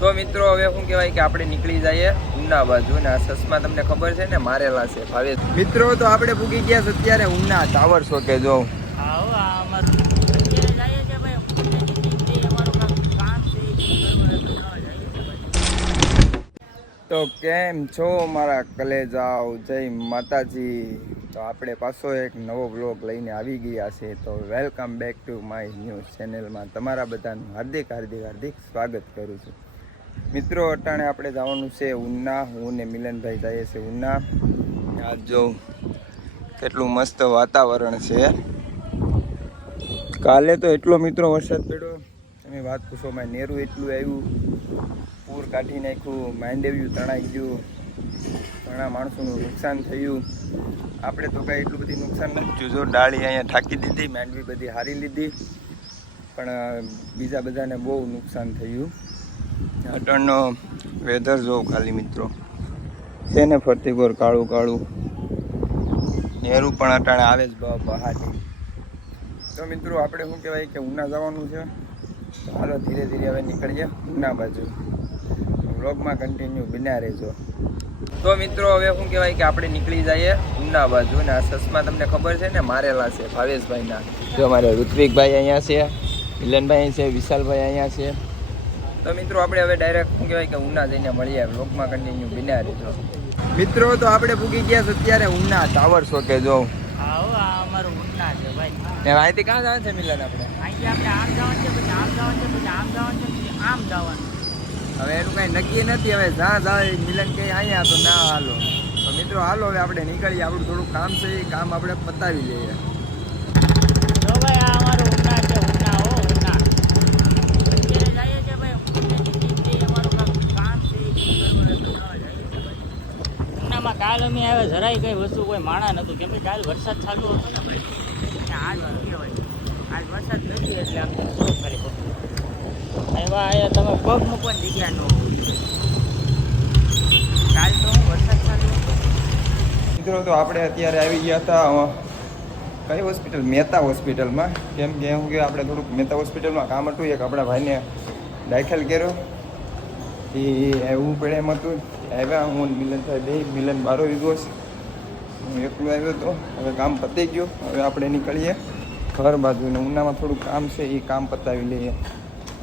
તો મિત્રો હવે શું કહેવાય કે આપણે નીકળી જઈએ ઉના બાજુ ને આ ચશ્મા તમને ખબર છે ને મારેલા છે ભાવેશ મિત્રો. તો આપણે પૂગી ગયા છે અત્યારે ઉના ટાવર શોકે જો તો કેમ છો મારા કલેજાઓ, જય માતાજી. તો આપણે પાછો એક નવો વ્લોગ લઈને આવી ગયા છે. તો welcome back to my news ચેનલમાં તમારા બધાનું હાર્દિક હાર્દિક હાર્દિક સ્વાગત કરું છું. મિત્રો અટાણે આપણે જવાનું છે ઉના. હું ને મિલનભાઈ જઈએ છીએ ઉના. આજ જો કેટલું મસ્ત વાતાવરણ છે. કાલે તો એટલો મિત્રો વરસાદ પડ્યો તમે વાત પૂછો. માં નેરું એટલું આવ્યું, પૂર કાઢી નાખ્યું, માંડવ્યું તણાઈ ગયું, ઘણા માણસોનું નુકસાન થયું. આપણે તો કાંઈ એટલું બધી નુકસાન નથી થયું. જો ડાળી અહીંયા ઢાંકી દીધી, માંડવી બધી હારી લીધી, પણ બીજા બધાને બહુ નુકસાન થયું. અટણનો વેધર જો ખાલી મિત્રો છે ને ફરતી ગોર કાળું કાળું, નેરું પણ અટાણે આવે જ બહાટી. તો મિત્રો આપણે શું કહેવાય કે ઉના જવાનું છે. ચાલો ધીરે ધીરે હવે નીકળીએ ઉના બાજુ. વ્લોગમાં કન્ટિન્યુ બન્યા રહેજો. તો મિત્રો હવે શું કહેવાય કે આપણે નીકળી જઈએ ઉના બાજુ ને આ ચશ્મા તમને ખબર છે ને મારેલા છે ભાવેશભાઈના. જો અમારે ઋત્વિકભાઈ અહીંયા છે, મિલનભાઈ છે, વિશાલભાઈ અહીંયા છે. તો મિત્રો આપણે હવે ડાયરેક્ટ શું કહેવાય કે ઉના જઈને મળીએ. વ્લોગમાં કન્ટિન્યુ બન્યા રહેજો મિત્રો. તો આપણે પૂગી ગયા છે અત્યારે ઉના ટાવર શોકે જો અમારું ઉના છે ભાઈ. અહીંથી ક્યાં જવાનું છે મિલન? આપણે અહીંથી આપણે આમ જવાનું છે, પછી આમ જવાનું છે, પછી આમ જવાનું છે, પછી આમ જવાનું. હવે એનું કાંઈ નક્કી નથી. હવે જ્યાં જાય મિલન કે અહીંયા તો ના હાલો. તો મિત્રો હાલો હવે આપણે નીકળીએ. આપણું થોડું કામ છે, એ કામ આપણે પતાવી લઈએ. તો ભાઈ આ અમારું ઉના છે. ઉના હો ઉના. અત્યારે જઈએ છે ભાઈ. અમારું કામ છે. ઉનામાં કાલ અમે આવ્યા જરાય કઈ વસ્તુ કોઈ માણા નહોતું, કેમ કે કાલ વરસાદ ચાલુ હતો ને ભાઈ. આજ કહેવાય આજ વરસાદ નથી એટલે આપણે થોડુંક ખાલી એવા અહીંયા તમે પગ મૂકવાની જગ્યા ન હોય. કાલ તો વરસાદ ચાલુ હતો મિત્રો. તો આપણે અત્યારે આવી ગયા હતા કઈ હોસ્પિટલ? મહેતા હોસ્પિટલમાં. કેમ કે શું કે આપણે થોડુંક મહેતા હોસ્પિટલમાં કામ હતું. એક આપણા ભાઈને દાખલ કર્યો એ આવવું પડે એમ હતું. આવ્યા હું મિલન થાય બે. મિલન બારો વીગો છે, હું એકલો આવ્યો હતો. હવે કામ પતી ગયું. હવે આપણે નીકળીએ ઘર બાજુ ને ઉનામાં થોડુંક કામ છે, એ કામ પતાવી લઈએ.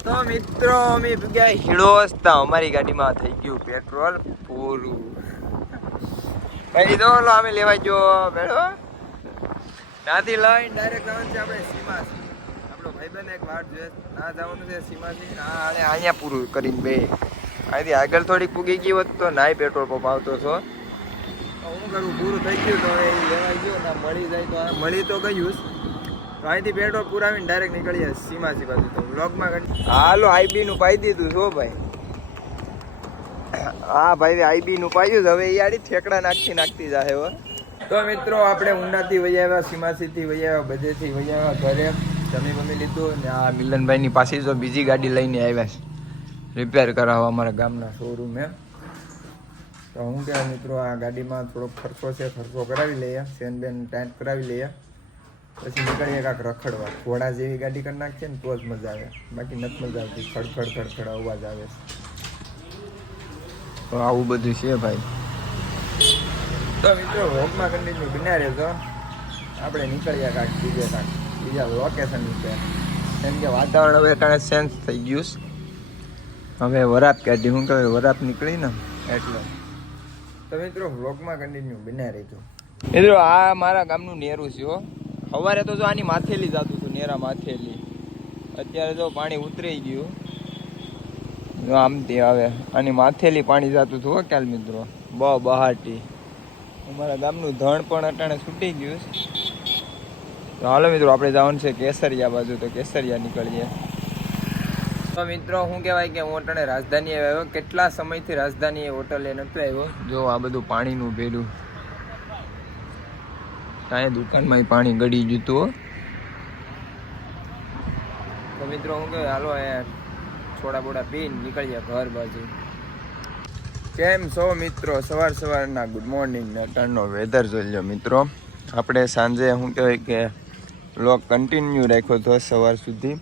તો મિત્રો અમે ગયા હિડોસ્તા. અમારી ગાડીમાં થઈ ગયું પેટ્રોલ પૂરું. કઈ દો અમે લેવા ગયો બેડો નાથી લઈને ડાયરેક્ટ જવાનું છે આપણે સીમાસી. આપણો ભાઈબંધ એક વાટ જોઈએ ના જવાનું છે સીમાસી. અહીંયા પૂરું કરીને બે અહીંથી આગળ થોડીક પૂગી ગઈ હોત તો નાય પેટ્રોલ પંપ આવતો છો. હું કરું પૂરું થઈ ગયું તો હવે લેવાઈ ગયો ના મળી જાય તો મળી તો ગયું. તો અહીંથી પેટ્રોલ પુરાવીને ડાયરેક્ટ નીકળીએ સીમાસી બાજુ. તો વ્લોગમાં હાલો આઈબી નું પાઈ દીધું છો ભાઈ. હા ભાઈ આઈબી નું પાયું હવે એ આડી ઠેકડા નાખતી જાય હવે. તો મિત્રો આપણે ઉનાથી વહી આવ્યા, સીમાસીથી વહી આવ્યા, બધેથી વહી આવ્યા ઘરે. જમી બમી લીધું ને આ મિલનભાઈની પાસે જો બીજી ગાડી લઈને આવ્યા છે રિપેર કરાવવા અમારા ગામના શોરૂમે. તો હું કહેવાય મિત્રો આ ગાડીમાં થોડોક ખર્ચો છે, ખર્ચો કરાવી લઈએ, ચેન બેન ટાઈટ કરાવી લઈએ, પછી નીકળીએ કાંક રખડવા. ઘોડા જેવી ગાડી કરી નાખીએ ને તો જ મજા આવે, બાકી નથી મજા આવતી. ખડખડ ખડખડ અવાજ આવે છે. તો આવું બધું છે ભાઈ. તો મિત્રો વ્લોગમાં કન્ટિન્યુ બન્યા રહેજો. આપણે નીકળ્યા કાંક બીજા લોકેશન વિશે. કેમ કે વાતાવરણ હવે કાંઈ ચેન્જ થઈ ગયું છે. હવે વરાપ કાઢી શું કહેવાય વરાપ નીકળી ને એટલે. તો મિત્રો વ્લોગમાં કન્ટિન્યુ બન્યા રહેજો. મિત્રો આ મારા ગામનું નેરું છે હો. સવારે તો જો આની માથેલી જતું હતું, નેરા માથેલી. અત્યારે જો પાણી ઉતરી ગયું. જો આમથી આવે આની માથેલી પાણી જતું હતું હો ખ્યાલ મિત્રો. બહાટી અમારા ગામનું ધણ પણ અટાણે છૂટી ગયું. તો હાલો મિત્રો આપણે જવાનું છે કેસરિયા બાજુ. તો કેસરિયા નીકળીએ. તો મિત્રો શું કહેવાય કે હું અટાણે રાજધાની આવ્યો. કેટલા સમયથી રાજધાની હોટલે નહોતો આવ્યો. જો આ બધું પાણીનું ભેડું ત્યાં દુકાનમાં પાણી ગળી ગયું હતું. તો મિત્રો શું કહેવાય હાલો થોડા બોડા પીને નીકળીએ ઘર બાજુ. કેમ છો મિત્રો? સવારના ગુડ મોર્નિંગ ને અટાણનો વેધર જોઈ લો મિત્રો. આપણે સાંજે શું કહેવાય કે વ્લોગ કન્ટિન્યુ રાખ્યો હતો સવાર સુધી.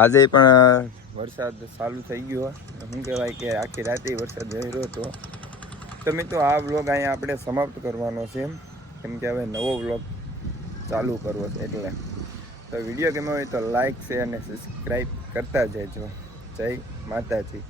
આજે પણ વરસાદ ચાલુ થઈ ગયો. શું કહેવાય કે આખી રાતે વરસાદ રહ્યો હતો. તો મિત્રો આ વ્લોગ અહીંયા આપણે સમાપ્ત કરવાનો છે, કેમ કે હવે નવો વ્લોગ ચાલુ કરવો છે. એટલે તો વિડીયો ગમ્યો હોય તો લાઈક શેર અને સબસ્ક્રાઈબ કરતા જજો. જય માતાજી.